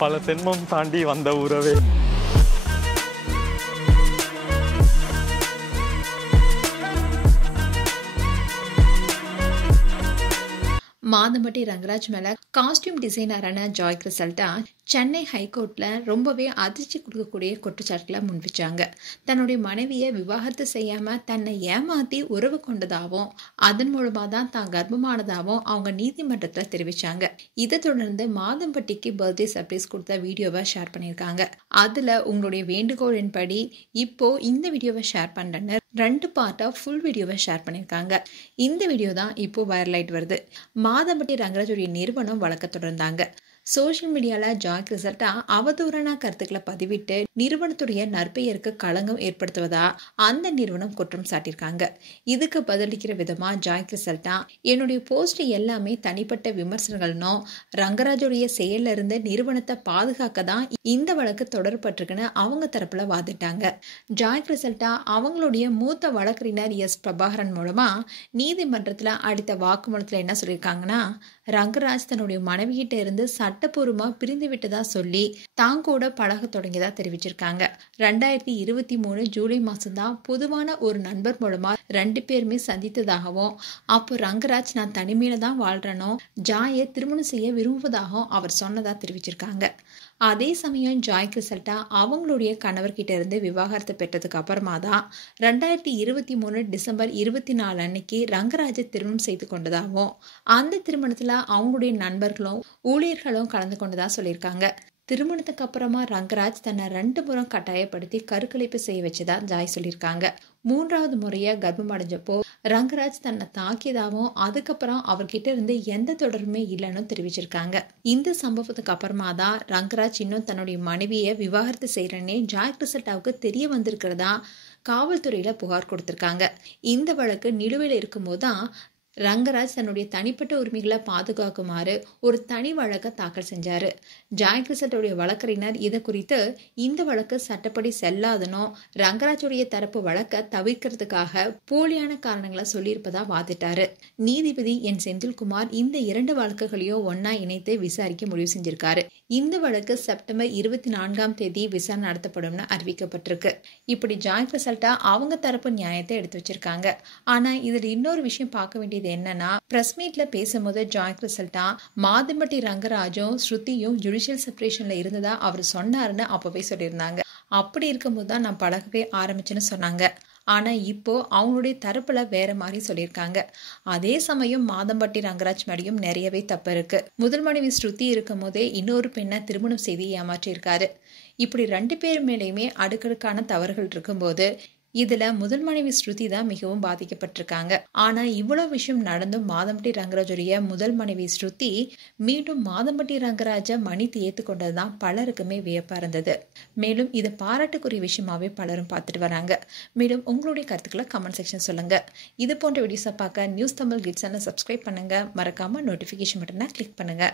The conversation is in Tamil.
பல ஜென்மம் தாண்டி வந்த உறவே. மாதம்பட்டி ரங்கராஜ் மேல காஸ்டியூம் டிசைனரான ஜாய் கிறிசல்டா சென்னை ஹைகோர்ட்ல ரொம்பவே அதிர்ச்சி கொடுக்கக்கூடிய குற்றச்சாட்டுகளை முன்வச்சாங்க. தன்னுடைய மனைவியை விவாகரத்து செய்யாம தன்னை ஏமாத்தி உறவு கொண்டதாகவும் அதன் மூலமா தான் கர்ப்பமானதாகவும் அவங்க நீதிமன்றத்துல தெரிவிச்சாங்க. இதை தொடர்ந்து மாதம்பட்டிக்கு பர்த்டே சர்ப்ரைஸ் கொடுத்த வீடியோவை ஷேர் பண்ணியிருக்காங்க. அதுல உங்களுடைய வேண்டுகோளின்படி இப்போ இந்த வீடியோவை ஷேர் பண்றேன்னு 2 பார்ட்டா ஃபுல் வீடியோவை ஷேர் பண்ணியிருக்காங்க. இந்த வீடியோ தான் இப்போ வைரல் ஆயிட்டு வருது. மாதம்பட்டி ரங்கராஜுடைய நிறுவனம் வழக்க தொடர்ந்தாங்க. சோசியல் மீடியால ஜாய் கிறிசல்டா அவதூறான கருத்துக்களை பதிவிட்டு நிறுவனத்துடைய நற்பெயருக்கு களங்கம் ஏற்படுத்துவதா அந்த நிறுவனம் குற்றம் சாட்டியிருக்காங்க. இதுக்கு பதிலளிக்கிற விதமா ஜாய் கிறிசல்டா என்னுடைய போஸ்ட் எல்லாமே தனிப்பட்ட விமர்சனங்கள்னோ ரங்கராஜுடைய செயல்ல இருந்து நிறுவனத்தை பாதுகாக்க தான் இந்த வழக்கு தொடரப்பட்டிருக்குன்னு அவங்க தரப்புல வாதிட்டாங்க. ஜாய் கிறிசல்டா அவங்களுடைய மூத்த வழக்கறிஞர் எஸ் பிரபாகரன் மூலமா நீதிமன்றத்துல அளித்த வாக்குமூலத்துல என்ன சொல்லியிருக்காங்கன்னா, ரங்கராஜ் தன்னுடைய மனைவிகிட்ட இருந்து சட்டப்பூர்வமா பிரிந்து விட்டதா சொல்லி தான் கூட பழக தொடங்கியதா தெரிவிச்சிருக்காங்க. 2023 ஜூலை மாசம் தான் பொதுவான ஒரு நண்பர் மூலமா 2 பேருமே சந்தித்ததாகவும், அப்போ ரங்கராஜ் நான் தனிமையில தான் வாழ்றனோ ஜாயை திருமணம் செய்ய விரும்புவதாகவும் அவர் சொன்னதா தெரிவிச்சிருக்காங்க. அதே சமயம் ஜாய் கிறிசல்டா அவங்களுடைய கணவர்கிட்ட இருந்து விவாகரத்து பெற்றதுக்கு அப்புறமா தான் 2023 டிசம்பர் 24 அன்னைக்கு ரங்கராஜை திருமணம் செய்து கொண்டதாகவும், அந்த திருமணத்துல அவங்களுடைய நண்பர்களும் ஊழியர்களும் கலந்து கொண்டதா சொல்லியிருக்காங்க. திருமணத்துக்கு அப்புறமா ரங்கராஜ் தன்னை 2 முறை கட்டாயப்படுத்தி கருக்கலைப்பு செய்ய வச்சதா ஜாய் சொல்லியிருக்காங்க. 3வது முறையா கர்ப்பம் அடைஞ்சப்போ ரங்கராஜ் தன்னை தாக்கியதாகவும் அதுக்கப்புறம் அவர்கிட்ட இருந்து எந்த தொடர்புமே இல்லைன்னு தெரிவிச்சிருக்காங்க. இந்த சம்பவத்துக்கு அப்புறமா தான் ரங்கராஜ் இன்னும் தன்னுடைய மனைவியை விவாகரத்து செய்யறேன்னே ஜாய் கிறிசல்டாவுக்கு தெரிய வந்திருக்கிறதா காவல்துறையில புகார் கொடுத்திருக்காங்க. இந்த வழக்கு நிலுவையில் இருக்கும்போது தான் ரங்கராஜ் தன்னுடைய தனிப்பட்ட உரிமைகளை பாதுகாக்குமாறு ஒரு தனி வழக்கை தாக்கல் செஞ்சாரு. ஜாய் கிறிசல்டாவுடைய வழக்கறிஞர் இதை குறித்து இந்த வழக்கு சட்டப்படி செல்லாதனோ ரங்கராஜுடைய தரப்பு வழக்கை தவிர்க்கிறதுக்காக போலியான காரணங்களை சொல்லியிருப்பதா வாதிட்டாரு. நீதிபதி என் செந்தில்குமார் இந்த 2 வழக்குகளையும் ஒன்னா இணைத்து விசாரிக்க முடிவு செஞ்சிருக்காரு. இந்த வழக்கு செப்டம்பர் 24ஆம் தேதி விசாரணை நடத்தப்படும்னு அறிவிக்கப்பட்டிருக்கு. இப்படி ஜாய் கிறிசல்டா அவங்க தரப்பு நியாயத்தை எடுத்து வச்சிருக்காங்க. ஆனா இதுல இன்னொரு விஷயம் பார்க்க வேண்டியது என்னன்னா, பிரஸ் மீட்ல பேசும்போது ஜாய் கிறிசல்டா மாதம்பட்டி ரங்கராஜும் ஸ்ருதியும் ஜுடிஷியல் செப்பரேஷன்ல இருந்ததா அவர் சொன்னாருன்னு அப்பவே சொல்லியிருந்தாங்க. அப்படி இருக்கும்போது தான் நான் பழகவே ஆரம்பிச்சேன்னு சொன்னாங்க. ஆனா இப்போ அவங்களுடைய தரப்புல வேற மாதிரி சொல்லியிருக்காங்க. அதே சமயம் மாதம்பட்டி ரங்கராஜ் மேடையும் நிறையவே தப்பு இருக்கு. முதல் மனைவி ஸ்ருதி இருக்கும் போதே இன்னொரு பெண்ணை திருமணம் செய்து ஏமாற்றி இருக்காரு. இப்படி 2 பேர் மேலேயுமே அடுக்கடுக்கான தவறுகள் இருக்கும்போது இதுல முதல் மனைவி ஸ்ருதி தான் மிகவும் பாதிக்கப்பட்டிருக்காங்க. ஆனா இவ்வளவு விஷயம் நடந்தும் மாதம்பட்டி ரங்கராஜுடைய முதல் மனைவி ஸ்ருதி மீண்டும் மாதம்பட்டி ரங்கராஜ மன்னித்து ஏத்துக்கொண்டதுதான் பலருக்குமே வியப்பா இருந்தது. மேலும் இது பாராட்டுக்குரிய விஷயமாவே பலரும் பார்த்துட்டு வராங்க. மேலும் உங்களுடைய கருத்துக்களை கமெண்ட் செக்ஷன் சொல்லுங்க. இது போன்ற வீடியோஸை பார்க்க நியூஸ் தமிழ் கிட்ஸ் சேனலை சப்ஸ்கிரைப் பண்ணுங்க. மறக்காம நோட்டிபிகேஷன் பட்டனை கிளிக் பண்ணுங்க.